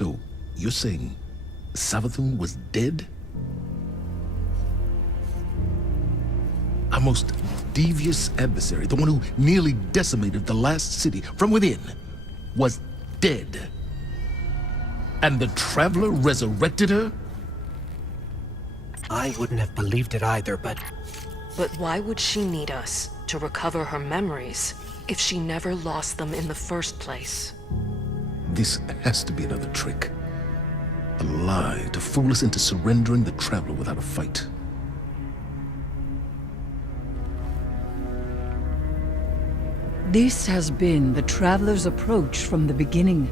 So, you're saying Savathun was dead? Our most devious adversary, the one who nearly decimated the last city from within, was dead. And the Traveler resurrected her? I wouldn't have believed it either, but... But why would she need us to recover her memories if she never lost them in the first place? This has to be another trick. A lie to fool us into surrendering the Traveler without a fight. This has been the Traveler's approach from the beginning.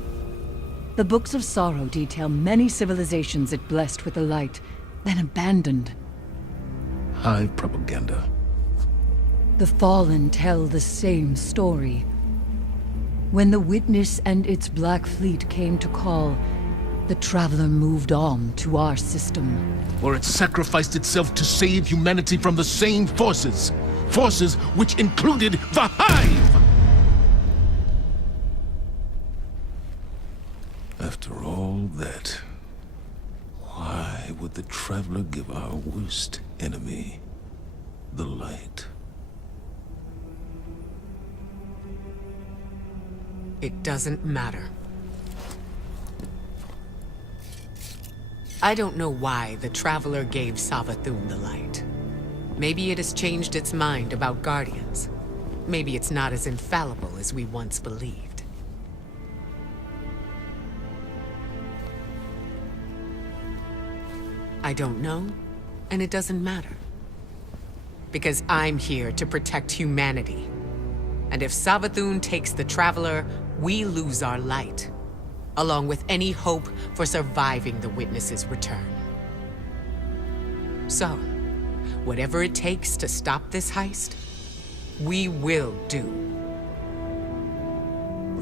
The Books of Sorrow detail many civilizations it blessed with the light, then abandoned. High propaganda. The Fallen tell the same story. When the Witness and its Black Fleet came to call, the Traveler moved on to our system. Or it sacrificed itself to save humanity from the same forces. Forces which included the Hive! After all that, why would the Traveler give our worst enemy the light? It doesn't matter. I don't know why the Traveler gave Savathun the light. Maybe it has changed its mind about Guardians. Maybe it's not as infallible as we once believed. I don't know, and it doesn't matter. Because I'm here to protect humanity. And if Savathun takes the Traveler, we lose our light, along with any hope for surviving the Witness's return. So, whatever it takes to stop this heist, we will do.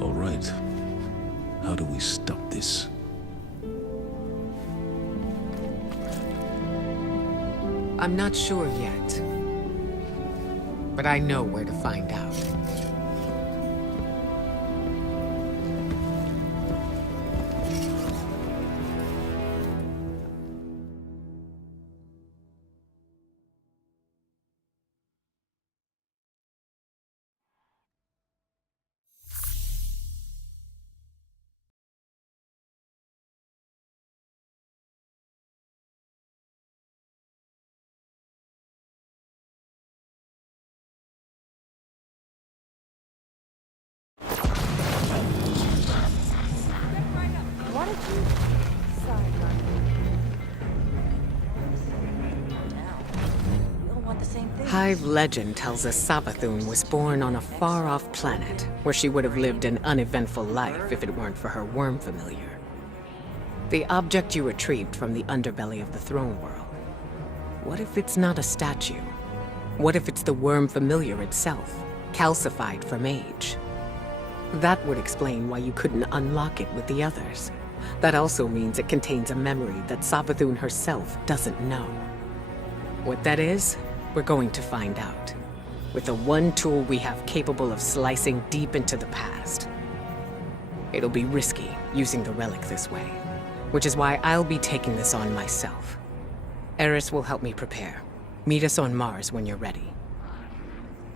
All right. How do we stop this? I'm not sure yet, but I know where to find out. Hive legend tells us Savathun was born on a far-off planet, where she would have lived an uneventful life if it weren't for her worm familiar. The object you retrieved from the underbelly of the throne world. What if it's not a statue? What if it's the worm familiar itself, calcified from age? That would explain why you couldn't unlock it with the others. That also means it contains a memory that Savathun herself doesn't know. What that is, we're going to find out. With the one tool we have capable of slicing deep into the past. It'll be risky using the relic this way, which is why I'll be taking this on myself. Eris will help me prepare. Meet us on Mars when you're ready.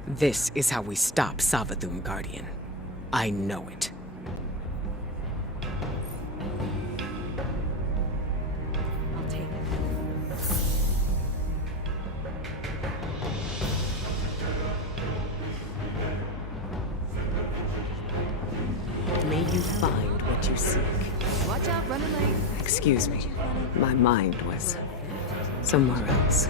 This is how we stop Savathun, Guardian. I know it. May you find what you seek. Watch out, running late. Excuse me. My mind was somewhere else.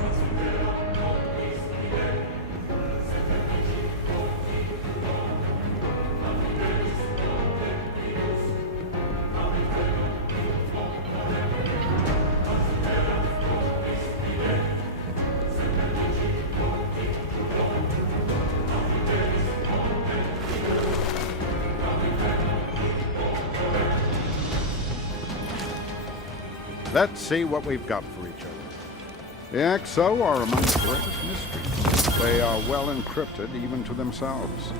Let's see what we've got for each other. The Exo are among the greatest mysteries. They are well encrypted even to themselves.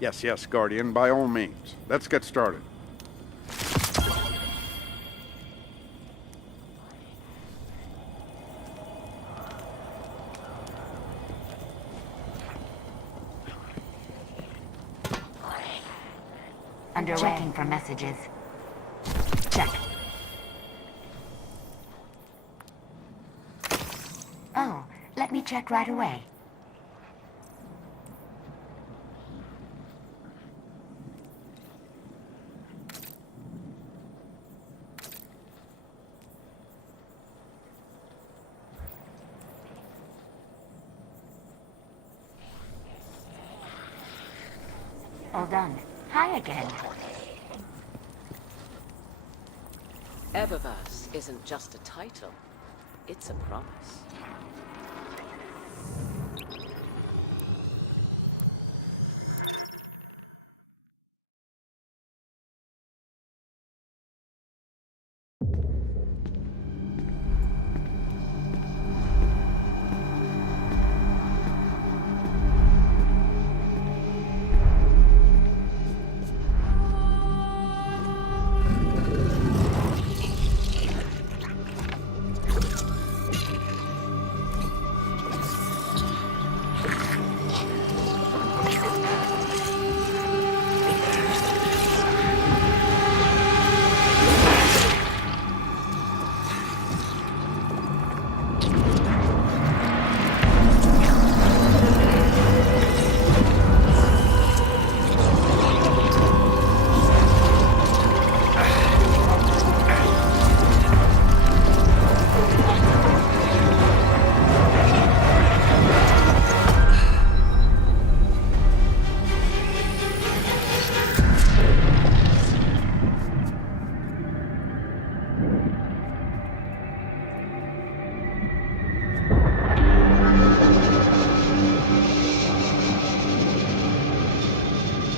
Yes, Guardian, by all means. Let's get started. Checking for messages. Check. Oh, let me check right away. All done. Hi again. Eververse isn't just a title, it's a promise.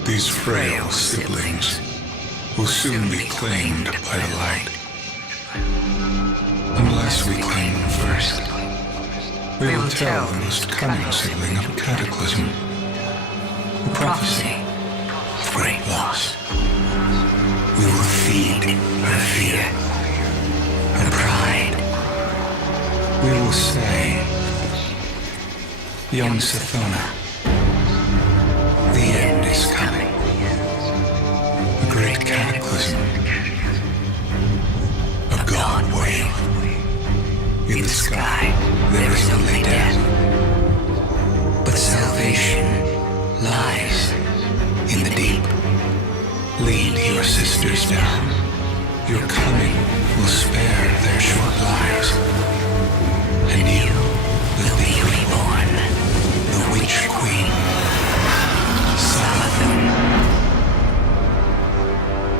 These frail siblings will soon be claimed by the light. Unless we claim them first, we will tell the most cunning sibling of a cataclysm, a prophecy of great loss. We will feed her fear, her pride. We will say, young Sathona, the end is coming. A great cataclysm. A god wave. In the sky, there is only death. But salvation lies in the deep. Lead your sisters down. Your coming will spare their short lives. And you will be reborn, the Witch Queen.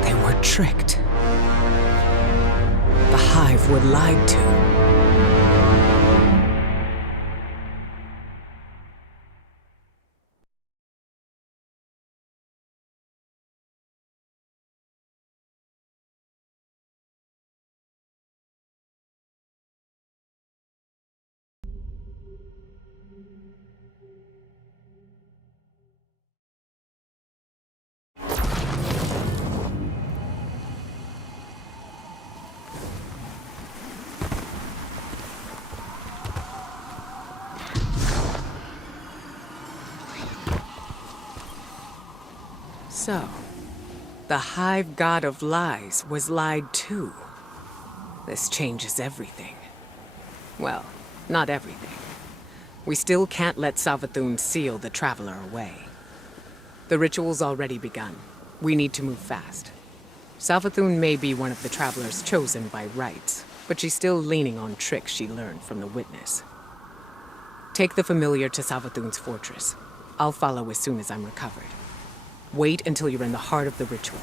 They were tricked. The Hive were lied to. So, the Hive God of Lies was lied to. This changes everything. Well, not everything. We still can't let Savathun seal the Traveler away. The ritual's already begun. We need to move fast. Savathun may be one of the Travelers chosen by rights, but she's still leaning on tricks she learned from the Witness. Take the Familiar to Savathun's fortress. I'll follow as soon as I'm recovered. Wait until you're in the heart of the ritual,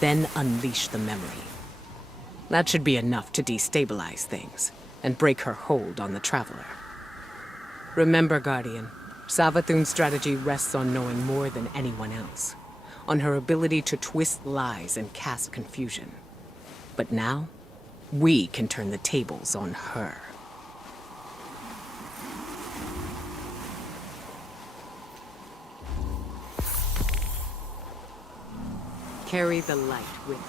then unleash the memory. That should be enough to destabilize things and break her hold on the Traveler. Remember, Guardian, Savathun's strategy rests on knowing more than anyone else, on her ability to twist lies and cast confusion. But now, we can turn the tables on her. Carry the light with you.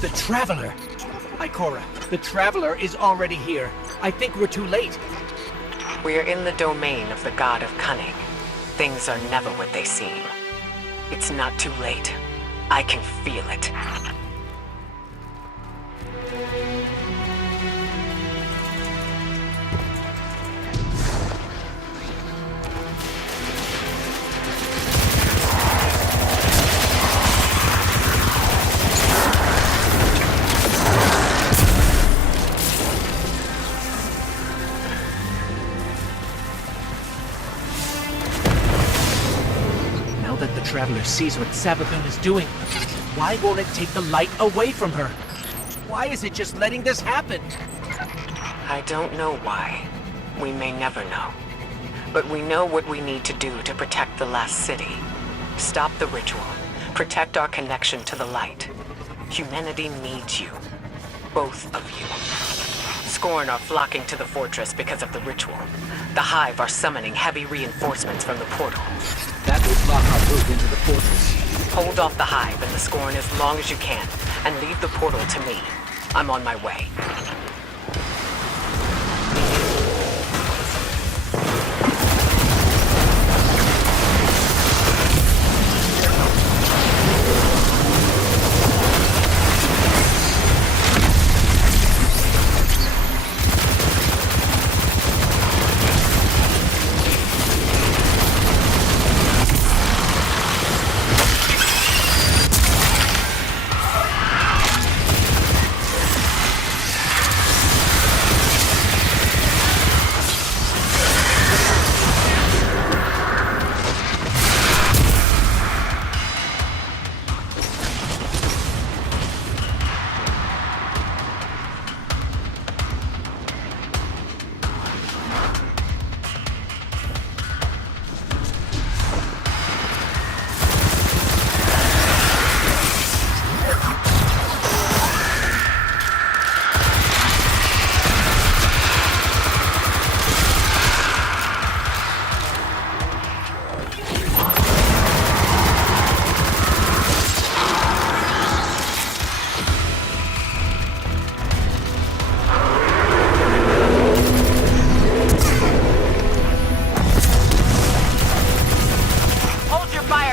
The Traveler! Ikora, the Traveler is already here. I think we're too late. We're in the domain of the God of Cunning. Things are never what they seem. It's not too late. I can feel it. Now that the Traveler sees what Savathun is doing, why won't it take the light away from her? Why is it just letting this happen? I don't know why. We may never know. But we know what we need to do to protect the last city. Stop the ritual. Protect our connection to the light. Humanity needs you. Both of you. Scorn are flocking to the fortress because of the ritual. The Hive are summoning heavy reinforcements from the portal. That will block our route into the fortress. Hold off the Hive and the Scorn as long as you can, and leave the portal to me. I'm on my way.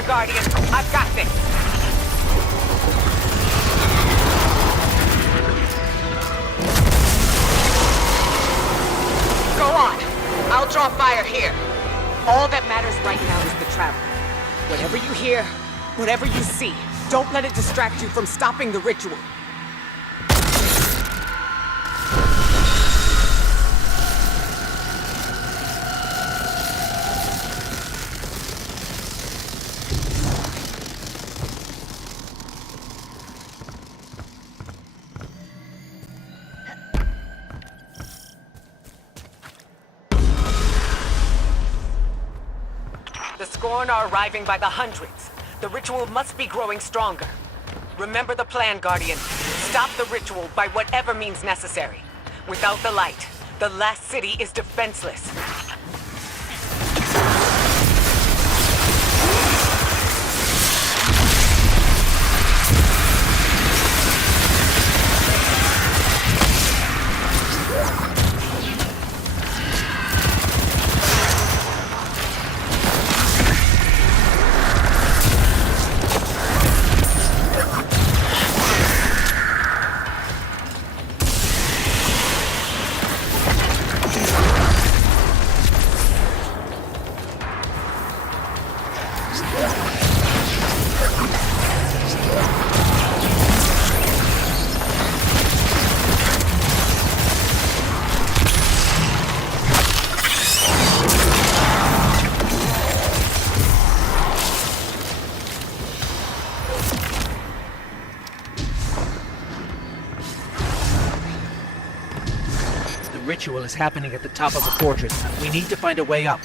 Guardian. I've got this. Go on. I'll draw fire here. All that matters right now is the Traveler. Whatever you hear, whatever you see, don't let it distract you from stopping the ritual. The Scorn are arriving by the hundreds. The ritual must be growing stronger. Remember the plan, Guardian. Stop the ritual by whatever means necessary. Without the light, the last city is defenseless. ritual is happening at the top of the fortress. We need to find a way up.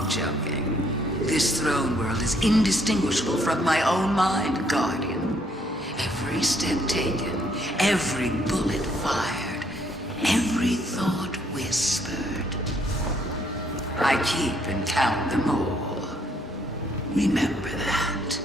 only joking. This throne world is indistinguishable from my own mind, Guardian. Every step taken, every bullet fired, every thought whispered. I keep and count them all. Remember that.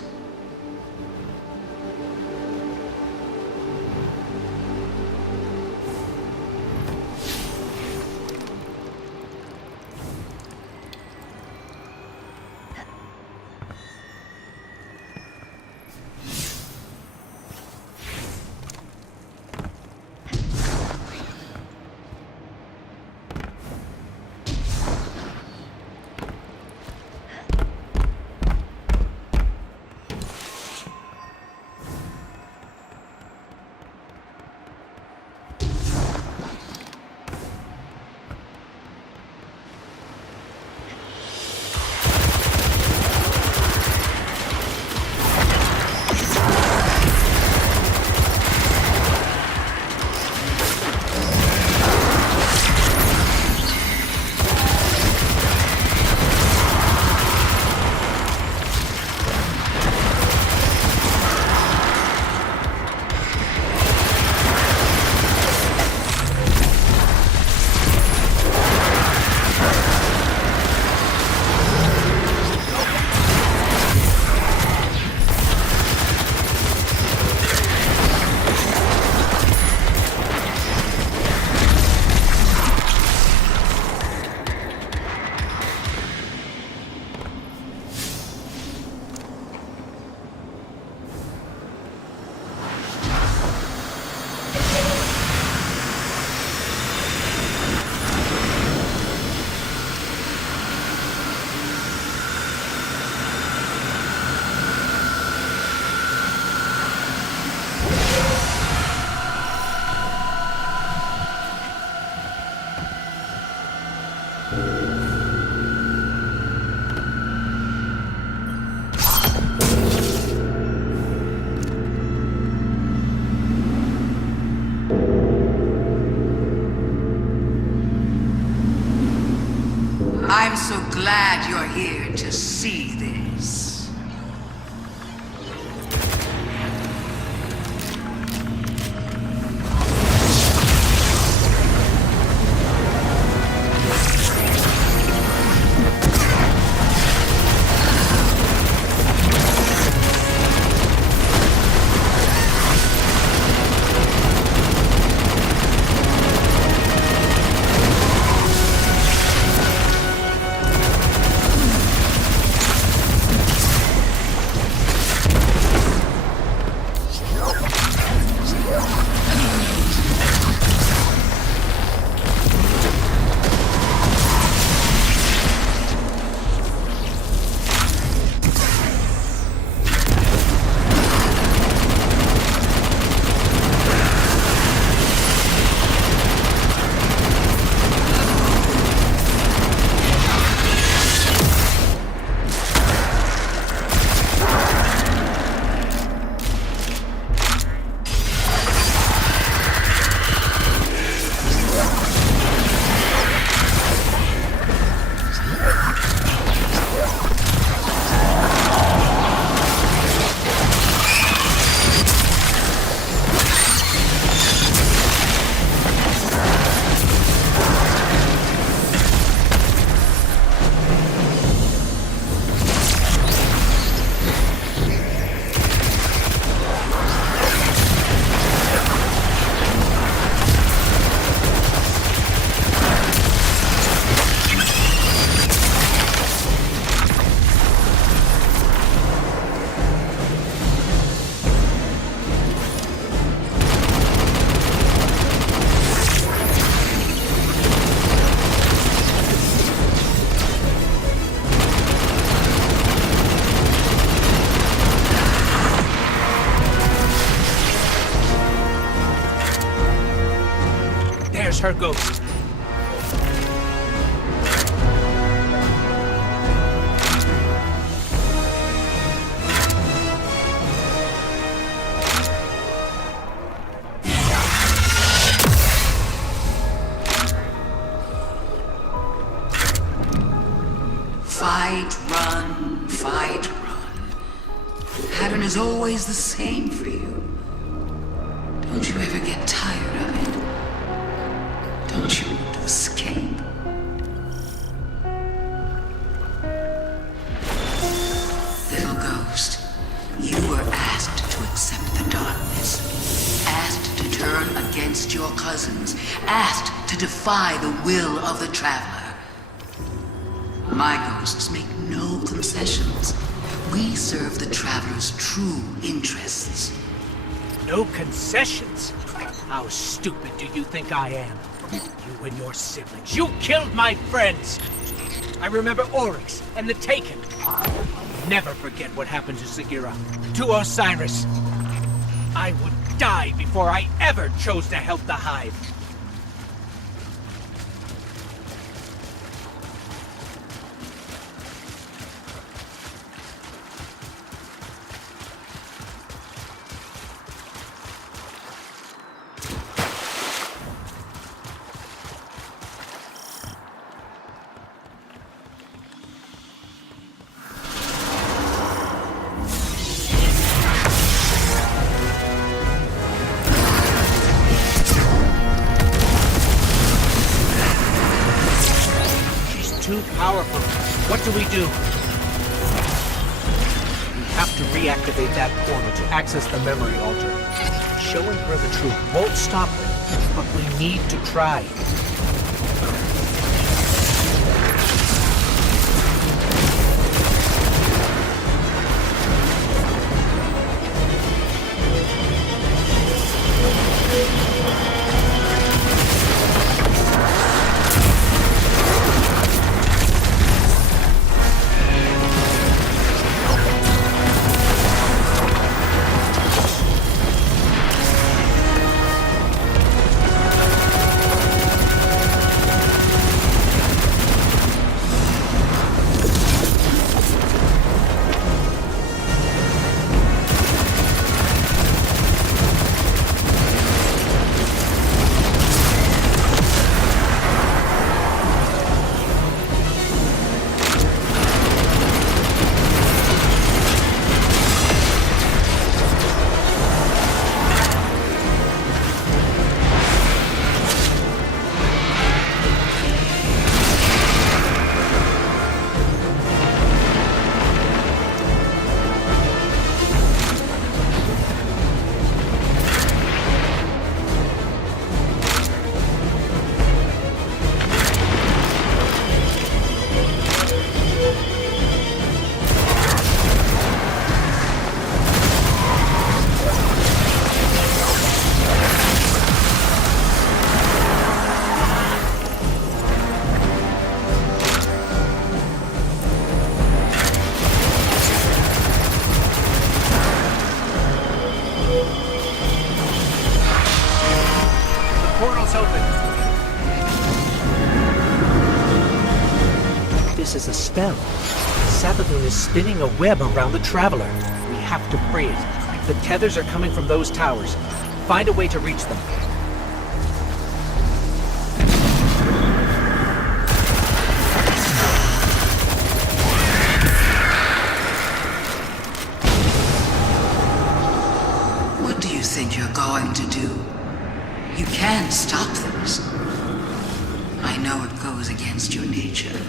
I'm so glad you're here to see this. There's her ghost. Fine. Fight, run, fight, run. Pattern is always the same for you. Don't you ever get tired of it? Don't you want to escape? Little ghost, you were asked to accept the darkness. Asked to turn against your cousins. Asked to defy the will of the Traveler. My ghosts make no concessions. We serve the Traveler's true interests. No concessions? How stupid do you think I am? You and your siblings, you killed my friends! I remember Oryx and the Taken. Never forget what happened to Sagira, to Osiris. I would die before I ever chose to help the Hive. Too powerful. What do we do? We have to reactivate that portal to access the memory altar. Showing her the truth won't stop her, but we need to try. This is a spell. Savathun is spinning a web around the Traveler. We have to free it. The tethers are coming from those towers. Find a way to reach them. What do you think you're going to do? You can't stop this. I know it goes against your nature,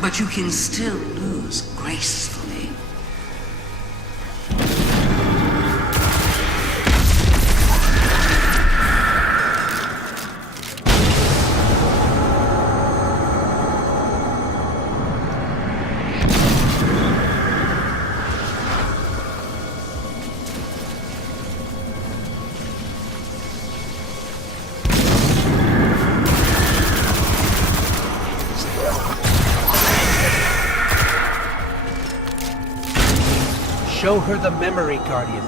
but you can still lose gracefully. Show her the memory, Guardian.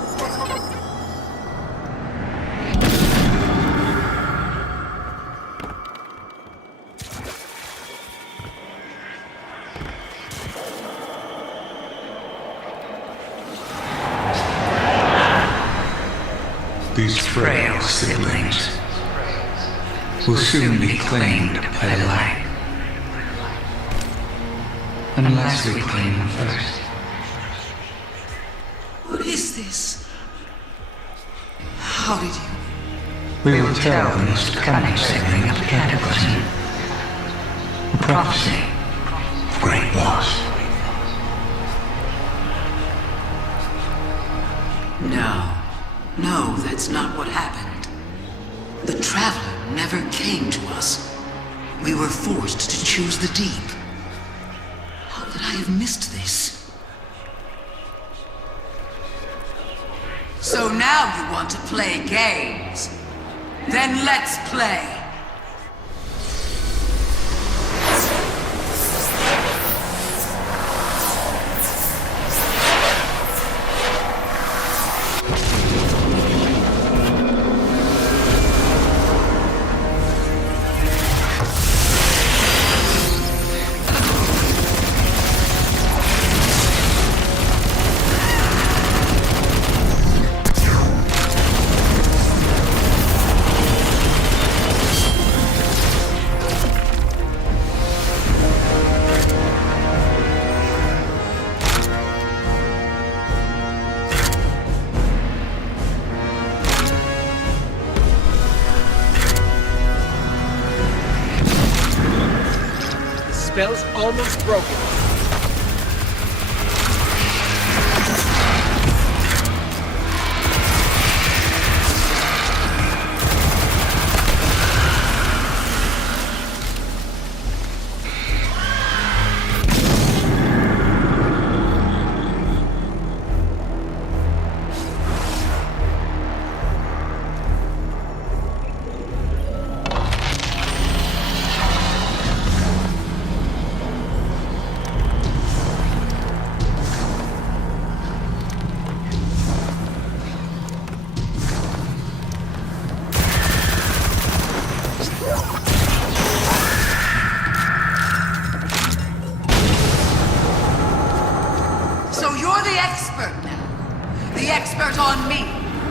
These frail siblings will soon be claimed by light. Unless we claim them first. What is this? How did you... We will tell the most cunning sibling of the Cataclysm. A prophecy of great loss. No, that's not what happened. The Traveler never came to us. We were forced to choose the deep. How could I have missed this? So now you want to play games? Then let's play. Spell's almost broken. So you're the expert now. The expert on me,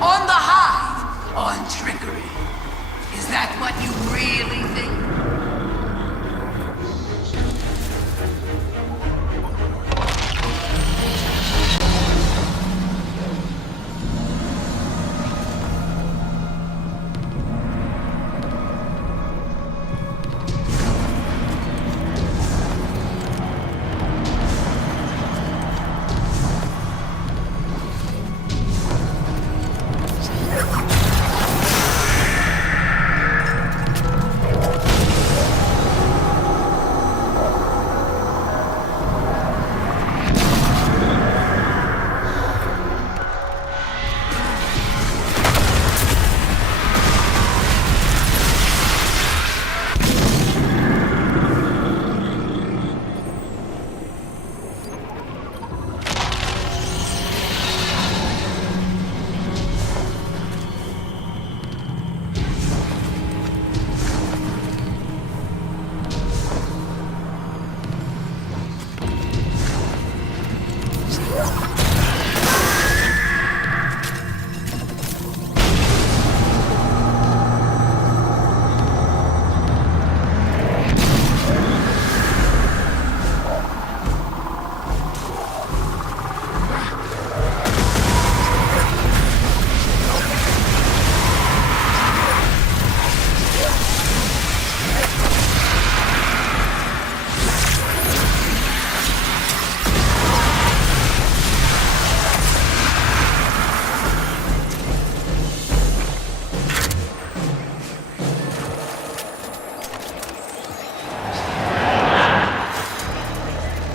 on the Hive, on trickery. Is that what you really think?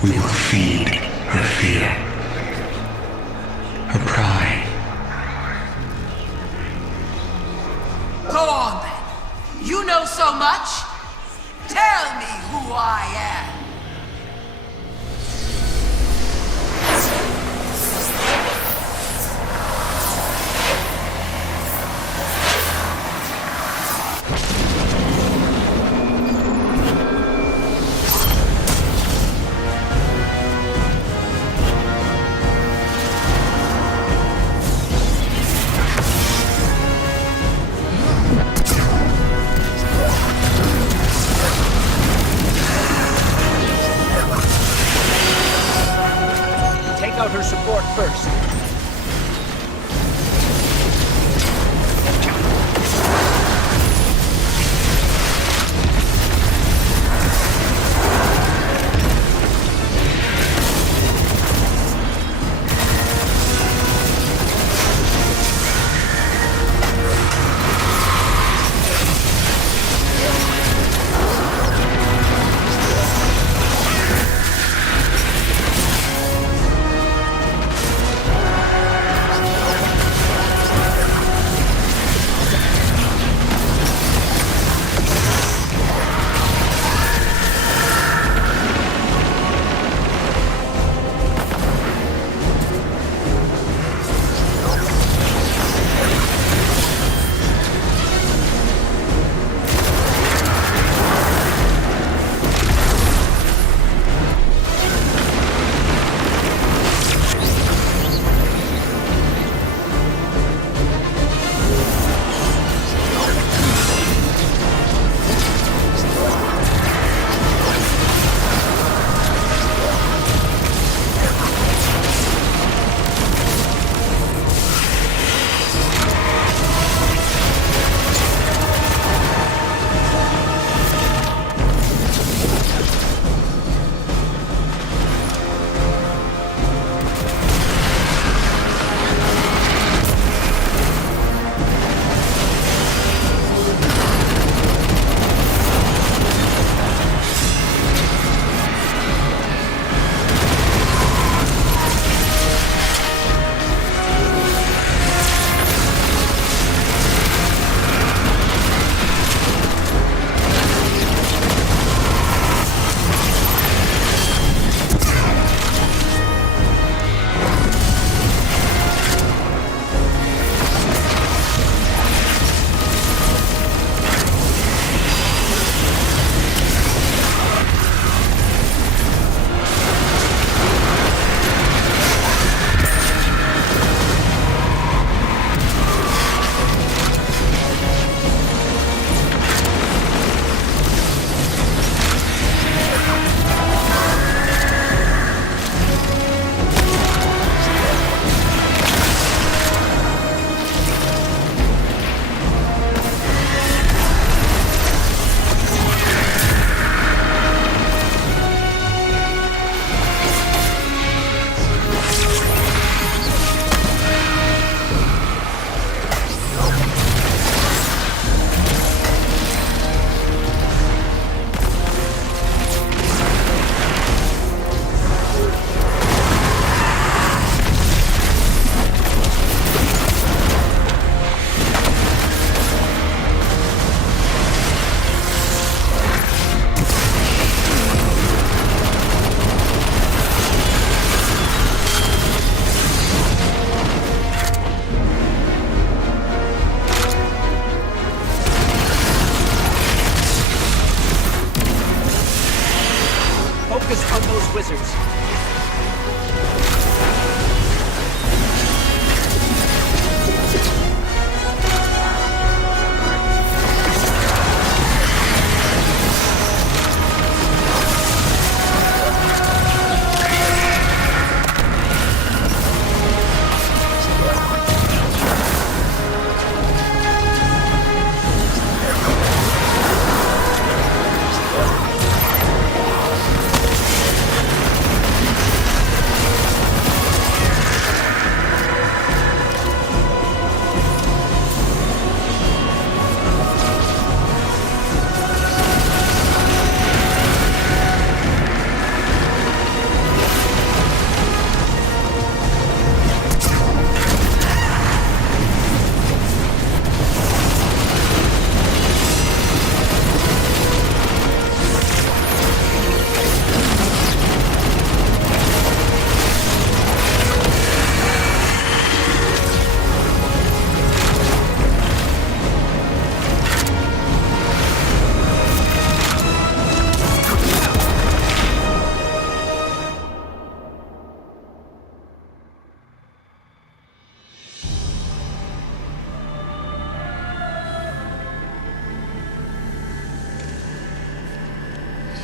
We will feed her fear, her pride. Go on then. You know so much. Tell me who I am. out her support first. Focus on those wizards.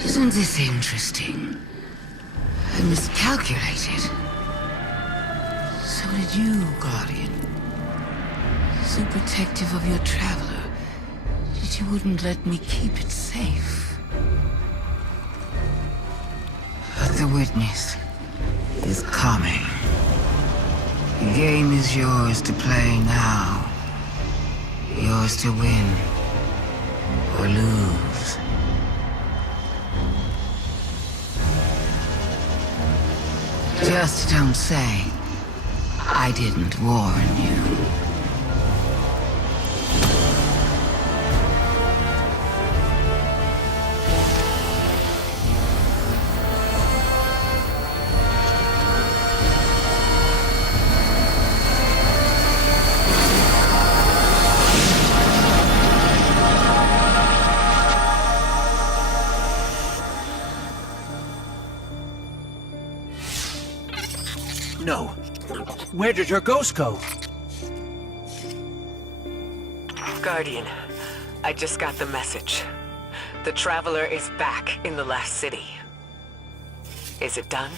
Isn't this interesting? I miscalculated. So did you, Guardian. So protective of your traveler that you wouldn't let me keep it safe. But the witness is coming. The game is yours to play now. Yours to win or lose. Just don't say I didn't warn you. No. Where did her ghost go? Guardian, I just got the message. The Traveler is back in the Last City. Is it done?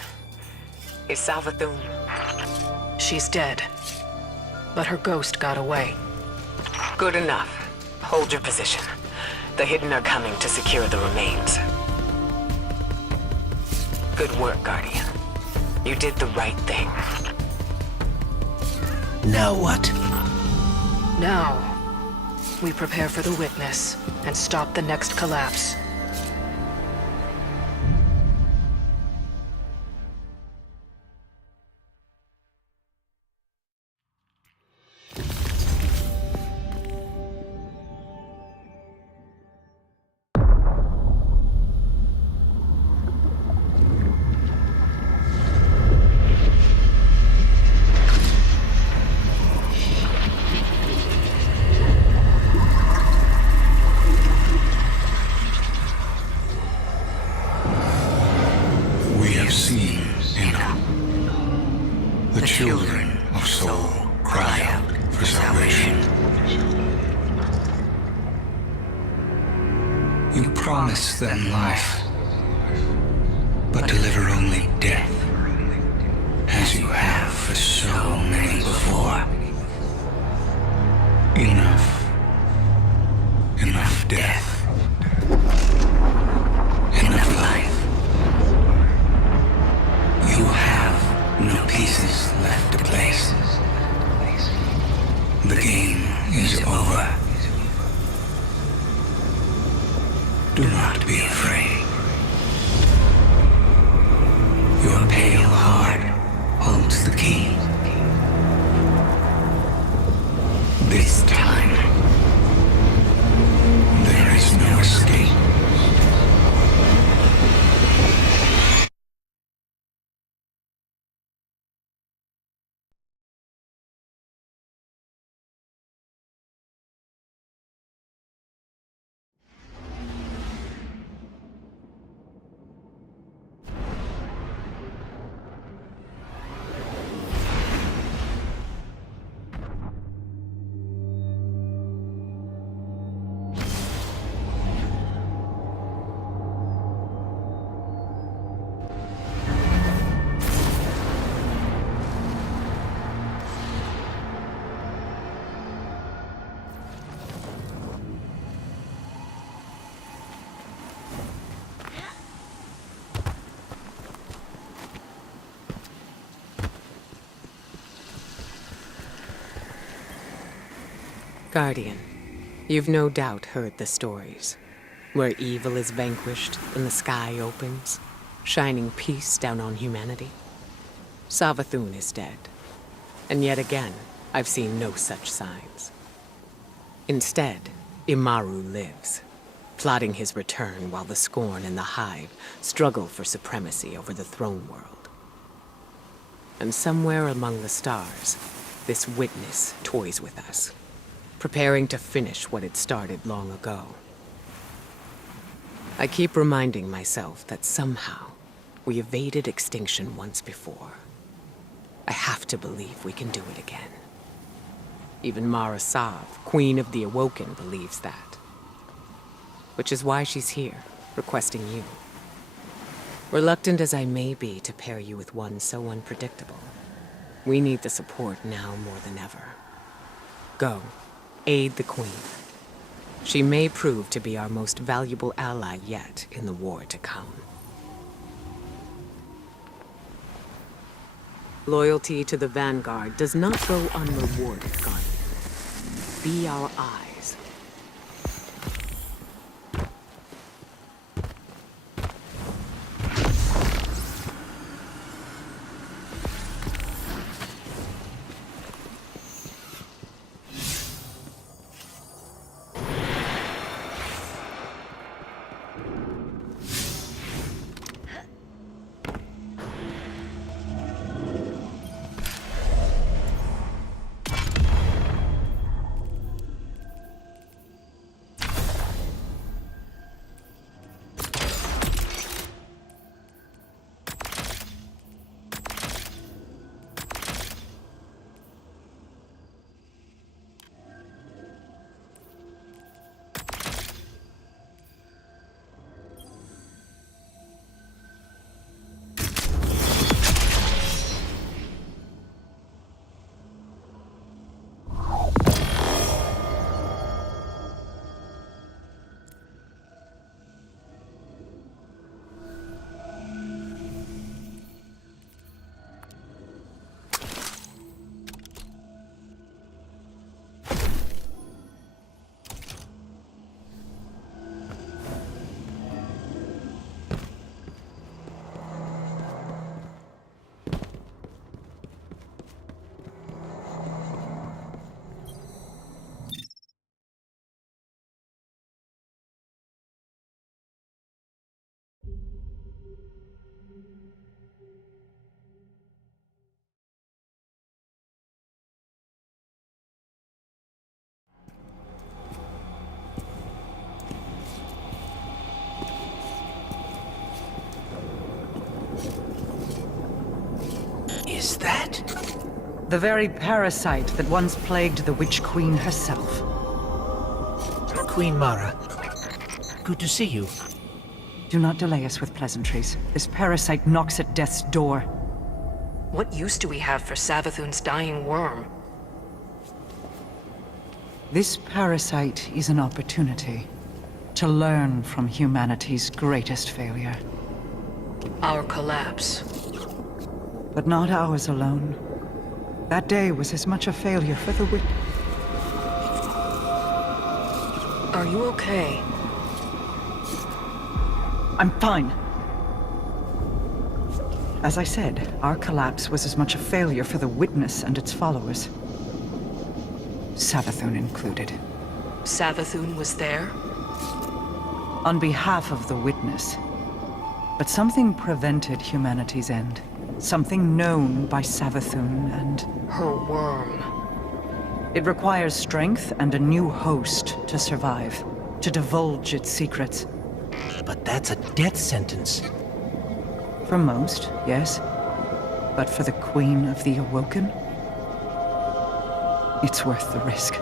Is Savathun... She's dead. But her ghost got away. Good enough. Hold your position. The Hidden are coming to secure the remains. Good work, Guardian. You did the right thing. Now what? Now, we prepare for the witness and stop the next collapse. The children of Soul cry out for salvation. You promise them life, but deliver only death, as you have for so many before. Enough. Enough death. Enough life. You have no pieces left to place. The game is over. Do not be afraid. Your pale heart holds the key. This time, there is no escape. Guardian, you've no doubt heard the stories, where evil is vanquished and the sky opens, shining peace down on humanity. Savathun is dead, and yet again, I've seen no such signs. Instead, Imaru lives, plotting his return while the Scorn and the Hive struggle for supremacy over the throne world. And somewhere among the stars, this witness toys with us, preparing to finish what it started long ago. I keep reminding myself that somehow we evaded extinction once before. I have to believe we can do it again. Even Mara Sov, Queen of the Awoken, believes that. Which is why she's here, requesting you. Reluctant as I may be to pair you with one so unpredictable, We need the support now more than ever. Go, aid the Queen. She may prove to be our most valuable ally yet in the war to come. Loyalty to the Vanguard does not go unrewarded, Guardian. Be our eyes. Is that? The very parasite that once plagued the Witch Queen herself. Queen Mara, good to see you. Do not delay us with pleasantries. This parasite knocks at death's door. What use do we have for Savathun's dying worm? This parasite is an opportunity to learn from humanity's greatest failure. Our collapse. But not ours alone. That day was as much a failure for the Witch. Are you okay? I'm fine. As I said, our collapse was as much a failure for the Witness and its followers. Savathun included. Savathun was there? On behalf of the Witness. But something prevented humanity's end. Something known by Savathun and... her worm. It requires strength and a new host to survive, to divulge its secrets. But that's a death sentence. For most, yes. But for the Queen of the Awoken, it's worth the risk.